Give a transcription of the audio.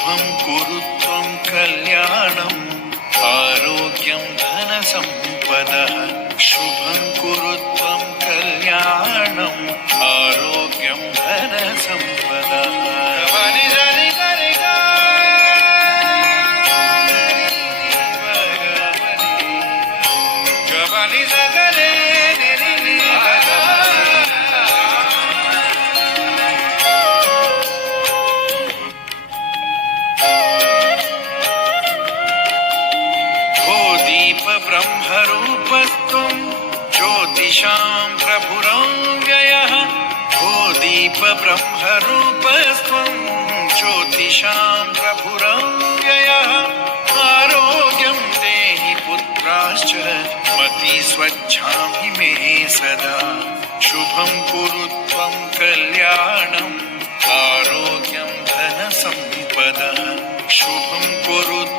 शुभं कुरु त्वं कल्याणम् आरोग्यं धनसम्पदः शुभं कुरु त्वं कल्याणम् आरोग्यं धनसम्पदः ब्रह्मरूपस्त्वं ज्योतिषां प्रभुरव्ययः भूदीप ब्रह्मरूपस्त्वं ज्योतिषां प्रभुरव्ययः आरोग्यं देहि पुत्राश्च मति स्वच्छामि मे सदा शुभं कुरु त्वं कल्याणम् आरोग्यं धनसम्पदः शुभं कुरु